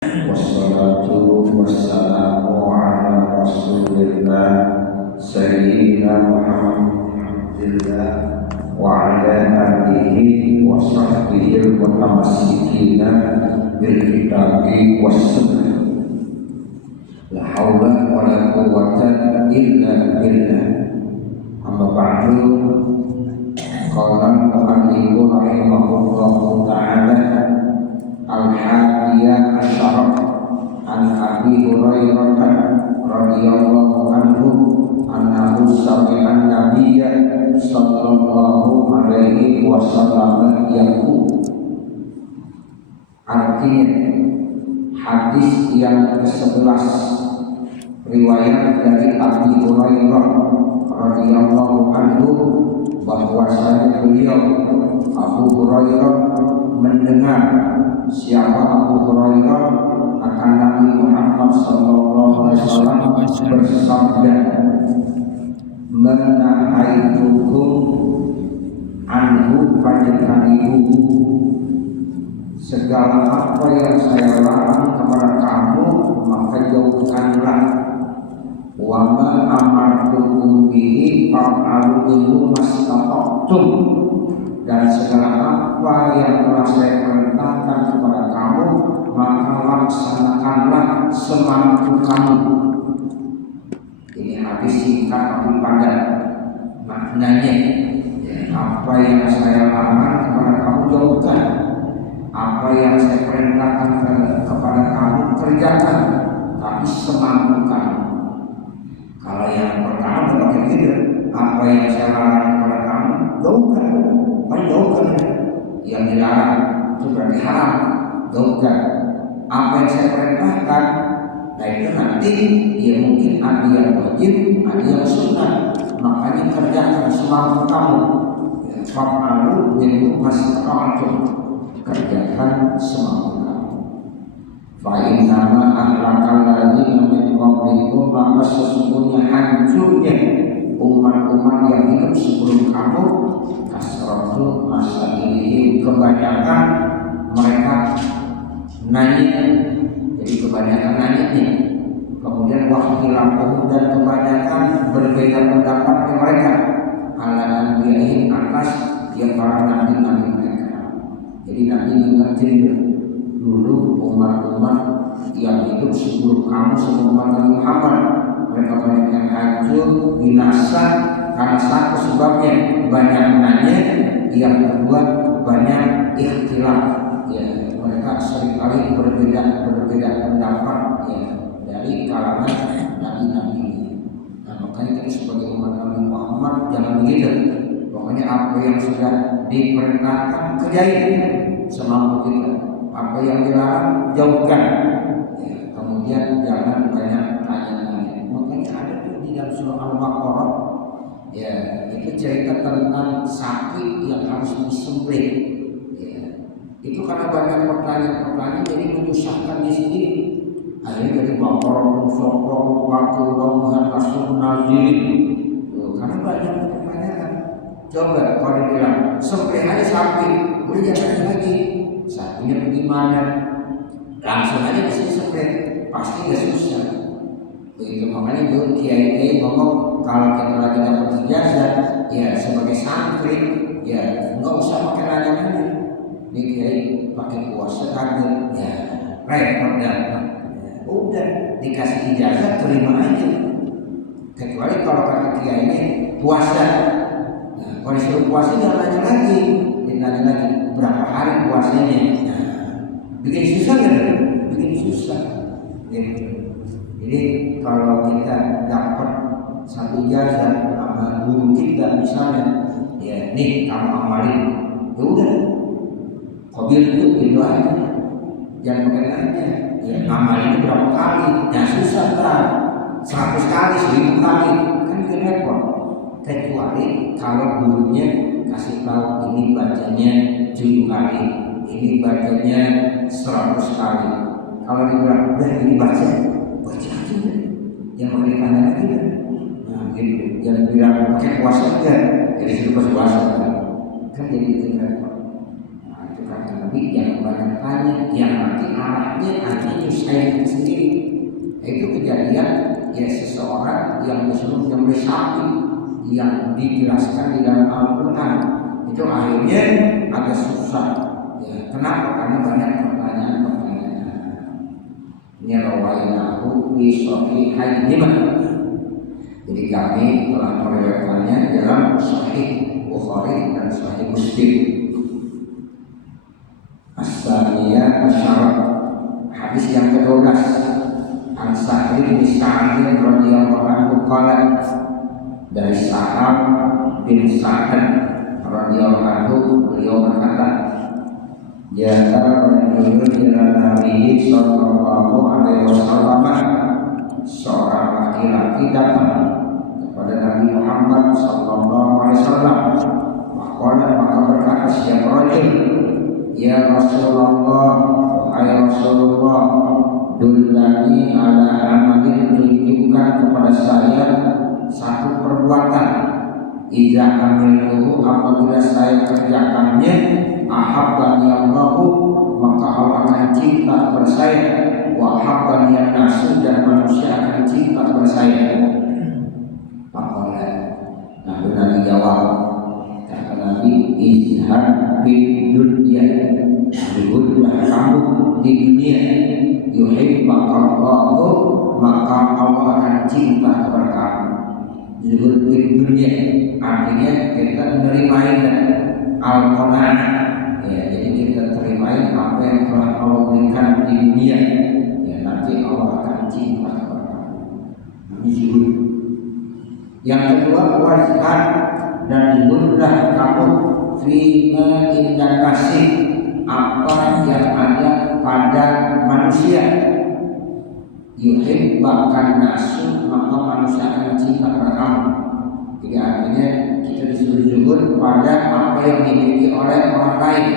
Wassalatu wassalamu ala rasulillah Sayyidina Muhammadillah wa ala alihi wa sahbihi wa tamassikina bil kitabi was sunnah. La haula wa la quwwata illa billah. Amma ba'du. Qala al-mu'allifu rahimahullahu ta'ala al-hadiyah asyarah an Abi Hurairah radhiyallahu anhu annahu sami'a an-nabiyya sallallahu alaihi wasallam yaqul. Artinya hadis yang ke-11 riwayat dari Abi Hurairah radhiyallahu anhu bahwasanya beliau Abu Hurairah mendengar siapa Abu Hurairah akan Nabi Muhammad sallallahu alaihi wasallam bersabda, "Menahaitukum anhu fajtanibu." Segala apa yang saya larang kepada kamu maka jauhkanlah. Wa ma amartukum bihi fa'alu minhu mastata'tum. Dan segala apa yang telah saya perintahkan kepada kamu maka laksanakanlah semampu kamu. Ini hadis singkat tapi padat maknanya. Apa yang saya larang kepada kamu jauhkan, apa yang saya perintahkan kepada kamu kerjakan, tapi semampu kamu. Kalau yang pertama pakai gitu, apa yang saya larang kepada kamu jauhkan. Menjauhkan yang dilarang itu berarti haram, jauhkan. Apa yang saya perintahkan, nah itu nanti dia mungkin ada yang wajib, ada yang sunnah, makanya kerjakan semampu kamu. Fa'alu minhu mastata'tum, kerjakan semampu kamu. Fa innama ahlakal ladzina min qablikum, maka sesungguhnya hancurnya umat-umat yang hidup sebelum kamu kasratu masailihim, kebanyakan mereka nanya, jadi kebanyakan nanya. Kemudian wakhtilafuhum, dan kebanyakan berbeda pendapat mereka ala anbiya'ihim, atas yang para nabi-nabi mereka. Jadi Nabi mengingatkan dulu umat-umat yang hidup sebelum kamu, sebelum Nabi Muhammad, mereka banyak yang hancur, binasa karena satu sebabnya banyak nanya, yang kedua banyak ikhtilaf. Ya, mereka seringkali berbeda pendapat ya dari kalangan nabi-nabi. Nah, makanya kita sebagai umat Nabi Muhammad jangan begitu. Pokoknya apa yang sudah diperintahkan kerjain semampu kita. Apa yang dilarang jauhkan. Ya, kemudian jangan banyak tanya-tanya. Makanya ada tuh di dalam surah Al-Baqarah, ya itu cerita tentang sapi yang harus disembelih. Ya, itu karena banyak pertanyaan jadi menyusahkan di sini. Akhirnya dari Baqarah Sokro waktu Muhammad Rasul Nazir. Karena banyak pertanyaan. Coba kalau dibilang sembelih aja sapi, boleh jangan lagi. Sapinya bagaimana? Langsung aja bisa disembelih, pasti nggak susah. Begitu makanya dulu kiai ngomong kalau kita lagi dapat ijazah, ya sebagai santri, ya nggak usah pakai nanya-nanya. Nih kiai pakai puasa kagak? Ya repot dah. Udah dikasih ijazah terima aja. Kecuali kalau kata kiai ini puasa. Nah, kalau disuruh puasa jangan nanya lagi, nanya lagi berapa hari puasanya. Nah, bikin susah kan? Bikin susah. Gitu. Jadi kalau kita dapat satu ijazah sama guru kita misalnya, ya nih kamu amalin, ya udah, kobil itu aja, jangan pakai nanya. Ya amalin berapa kali? Nah susah kan? 100 kali, 1000 kali, kan bikin repot. Kecuali kalau gurunya kasih tahu ini bacanya 7 kali, ini bacanya 100 kali. Kalau dibilang udah ini baca aja, yang mau ditanya lagi kan? Nah gitu, jangan bilang pakai puasa aja, jadi suruh puasa kan jadi bikin repot. Nah itu kata Nabi, yang banyak tanya, yang nanti arahnya Husain itu sendiri. Itu kejadian ya seseorang yang disuruh menyembelih sapi yang dijelaskan di dalam Al-Quran. Itu akhirnya agak susah. Ya, kenapa? Karena banyak pertanyaan-pertanyaan. Ini rawainahu bi sahihain. Jadi kami telah meriwayatkannya dalam Sahih Bukhari dan Sahih Muslim. As-saniyah asyara, hadis yang ke-12. An Sa'id bin Sa'ad radhiyallahu anhu qala, dari Sa'ad bin Sa'ad radhiyallahu anhu beliau berkata, ja'a rajulun ila Nabi sallallahu alaihi wasallam, seorang laki-laki datang kepada Nabi Muhammad sallallahu alaihi wasallam. Maka berkata siapa rajul, ya Rasulullah, wahai Rasulullah, dullani ala amalin, tunjukkan kepada saya satu perbuatan, idza amiltuhu, apabila saya kerjakannya, ahabbani Allahu, maka Allah akan cinta kepada saya, wa ahabbani an-nasu, dan manusia akan cinta kepada saya. Maka Nabi jawab, kata Nabi, izhad fid dunya, berhubunglah kamu di dunia, yuhibbakallahu, maka Allah akan cinta kepada kamu. Zuhud fid dunya artinya kita menerimain al-qanaah, ya, jadi kita terimain apa yang telah Allah berikan di dunia, ya, nanti Allah akan cinta kepada kamu. Ini zuhud. Yang kedua, wajhan, dan zuhudlah kamu fima indah kasih, apa yang ada pada manusia. Yuhibbakan nasu, maka manusia akan cinta kepada kamu. Jadi artinya kita disuruh zuhud pada apa yang dimiliki oleh orang lain.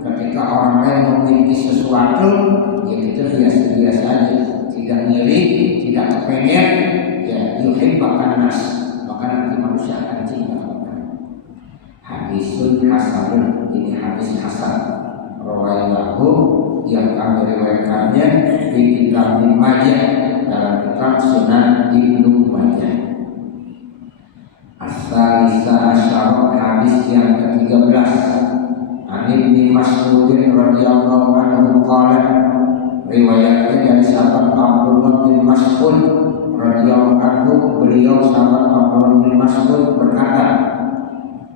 Ketika orang lain memiliki sesuatu, ya kita biasa-biasa aja, tidak ngiri, tidak kepengen, ya yuhibbakan nas, maka nanti manusia akan cinta kepada kamu. Hadisun hasanun, ini hadis hasan. Rawainahu, yang kami riwayatkannya di kitab Ibnu Majah, dalam kitab Sunan Ibnu Majah. As-salisa asyara, hadis yang ke-13. An Ibnu Mas'ud radhiyallahu anhu qala, riwayatnya dari sahabat Abdullah bin Mas'ud radhiyallahu anhu, beliau sahabat Abdullah bin Mas'ud berkata,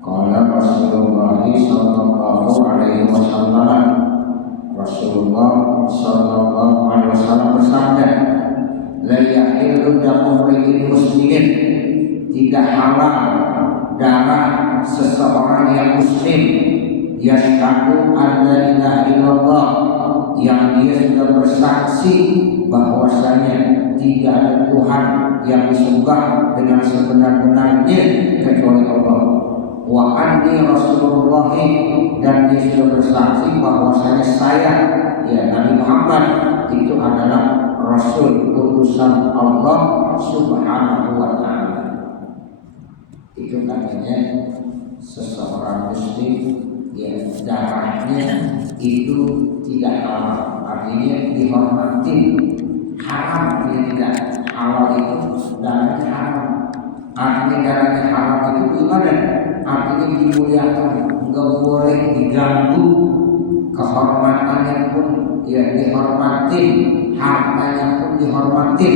qala Rasulullah sallallahu alaihi wasallam, Rasulullah sallallahu alaihi wasallam bersabda, la yahillu damu rajulin muslimin, tidak halal darah seseorang yang muslim, yashhadu an la ilaha illallah, yang dia sudah bersaksi bahwasanya tidak ada Tuhan yang disembah dengan sebenar-benarnya kecuali Allah, wa anni Rasulullah, dan dia sudah bersaksi bahwasanya saya, ya Nabi Muhammad itu adalah Rasul utusan Allah Subhanahu wa ta'ala. Itu katanya seseorang muslim, ya darahnya itu tidak halal, artinya dihormati. Haram dia tidak halal, itu darahnya haram. Artinya darahnya haram itu gimana? Artinya dimuliakan, enggak boleh diganggu, kehormatannya pun ya dihormati, hartanya pun dihormati.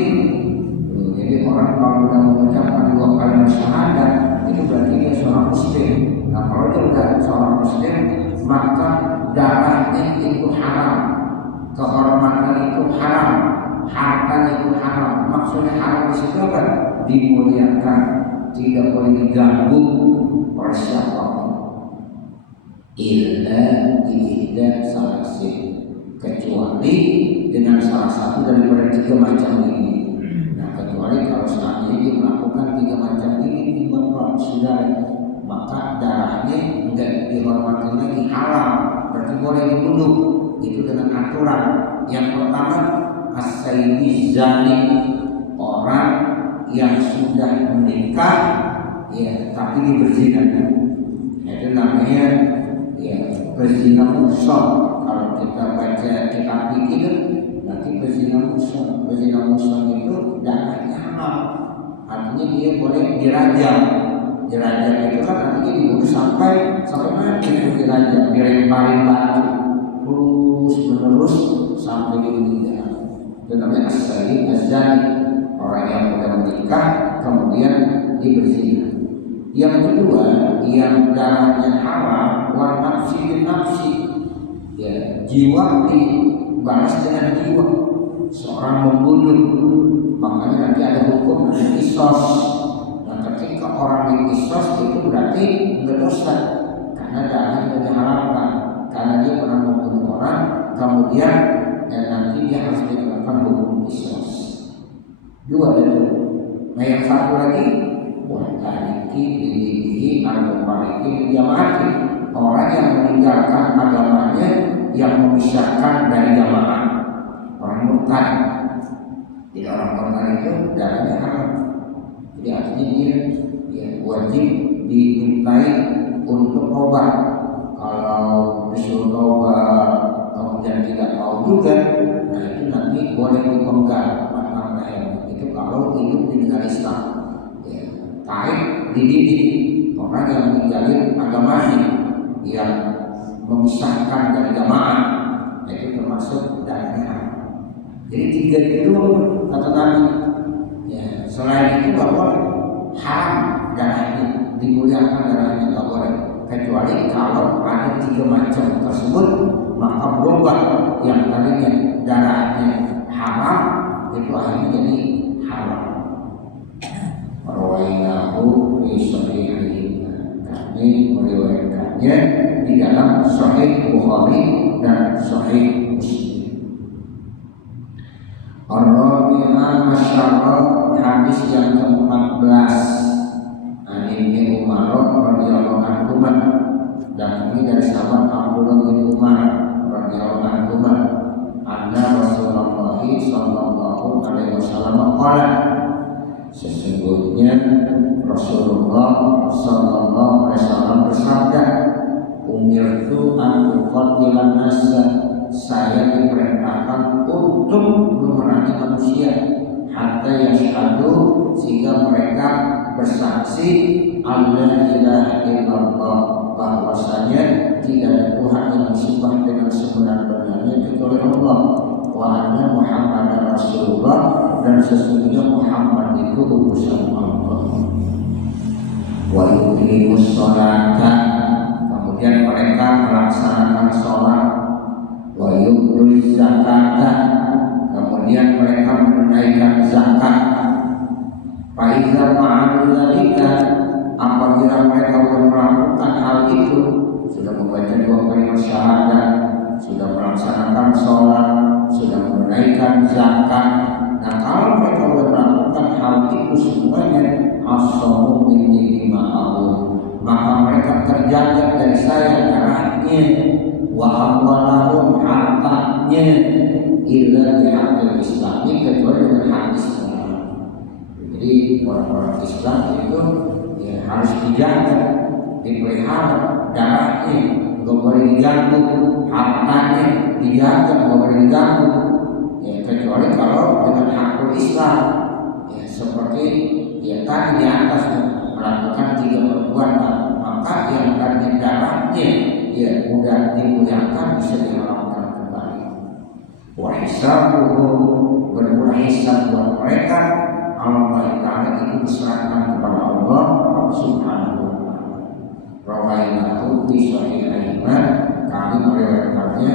Jadi orang kalau sudah mengucapkan dua kalimat syahadat, itu berarti dia seorang muslim. Nah kalau dia sudah seorang muslim, maka darahnya itu haram, kehormatan itu haram, hartanya itu haram. Maksudnya haram di situ apa? Dimuliakan, tidak boleh diganggu oleh siapapun. Illa diihda salasin, kecuali dengan salah satu daripada tiga macam ini. Nah kecuali kalau seandainya dia melakukan tiga macam ini di bawah saudara, maka darahnya enggak dihormati lagi, haram, berarti boleh dibunuh. Itu dengan aturan. Yang pertama, as-sayyid zani, orang yang sudah menikah, ya tapi diberzinakan, itu namanya ya berzina muhsan. Kalau kita baca kitab fikih, nanti berzina musuh itu darahnya halal, artinya dia boleh dirajam. Dirajam itu kan artinya dibunuh sampai mati, dirajam, dilemparin batu terus menerus sampai di meninggal. Itu namanya as-sayyid az-zani, orang yang sudah menikah kemudian berzina. Yang kedua, yang darahnya haram, wa nafsi bin nafsi, ya, jiwa dibalas dengan jiwa. Seorang membunuh, makanya nanti ada hukum qisas. Nah, ketika orang qisas itu berarti berdosa karena darahnya diharamkan, karena dia pernah membunuh orang, kemudian nanti dia harus dikenakan hukum qisas. Dua itu. Nah, yang satu lagi, tariki bihi al-mufarriqi jamaati, orang yang meninggalkan agamanya, yang memisahkan dari jamaah, orang murtad. Jadi orang murtad itu darahnya haram. Jadi artinya dia wajib dimintai untuk tobat. Kalau disuruh tobat kemudian tidak mau juga, nah itu nanti boleh dipenggal mata leher. Itu kalau hidup di negara Islam. Taib dididik orang yang meninggalin agamanya, yang memisahkan dari jamaah, itu termasuk darahnya. Jadi tiga itu kata Nabi. Ya, selain itu nggak boleh, haram darahnya, dimuliakan darahnya nggak boleh, kecuali kalau ada tiga macam tersebut, maka berubah yang tadinya darahnya haram itu akhirnya jadi haram. Rawainahu fi sahihain, kami meriwayatkannya di dalam Sahih Bukhari dan Sahih Muslim. Ar-Rabi'ah Masyarah, hadis yang ke-14, Ibnu Umar radhiyallahu anhu, dan ini dari sahabat Abdullah bin Umar radhiyallahu anhu, anna Rasulullah sallallahu alaihi wasallam qala, sesungguhnya Rasulullah sallallahu alaihi wasallam bersabda, umirtu an uqatilan nas, saya diperintahkan untuk memerangi manusia hatta yashhadu, sehingga mereka bersaksi alla ilaha illallah, bahwasanya tidak ada Tuhan yang disembah dengan sebenar-benarnya kecuali Allah, wa anna Muhammadar Rasulullah, dan sesungguhnya Muhammad itu utusan Allah. Wa yuqimus sholata, kemudian mereka melaksanakan sholat. Wa yu'tuz zakata, kemudian mereka menunaikan zakat. Fa idza fa'alu dzalika, apabila mereka melakukan hal itu, sudah membaca dua kalimat syahadat, sudah melaksanakan sholat, sudah menunaikan zakat. Nah, kalau mereka sudah melakukan hal itu semuanya, as-sawmu minni dima'ahum, maka mereka terjaga dari saya darahnya, wa amwalahum hartanya, illa bihaqqil islami, kecuali dengan hak Islam. Jadi orang-orang Islam itu ya harus dijaga, dipelihara darahnya, nggak boleh diganggu, hartanya dijaga, nggak boleh diganggu. Ya, kecuali kalau dengan hakul Islam, ya, seperti ya tadi di atas melakukan tiga perbuatan, maka yang tadinya darahnya ya mudah dimuliakan bisa diharamkan kembali. Wa hisabuhum, bermula hisab buat mereka, Allah Ta'ala itu diserahkan kepada Allah Subhanahu wa Ta'ala. Rawainahu bi sahihain, kami meriwayatkannya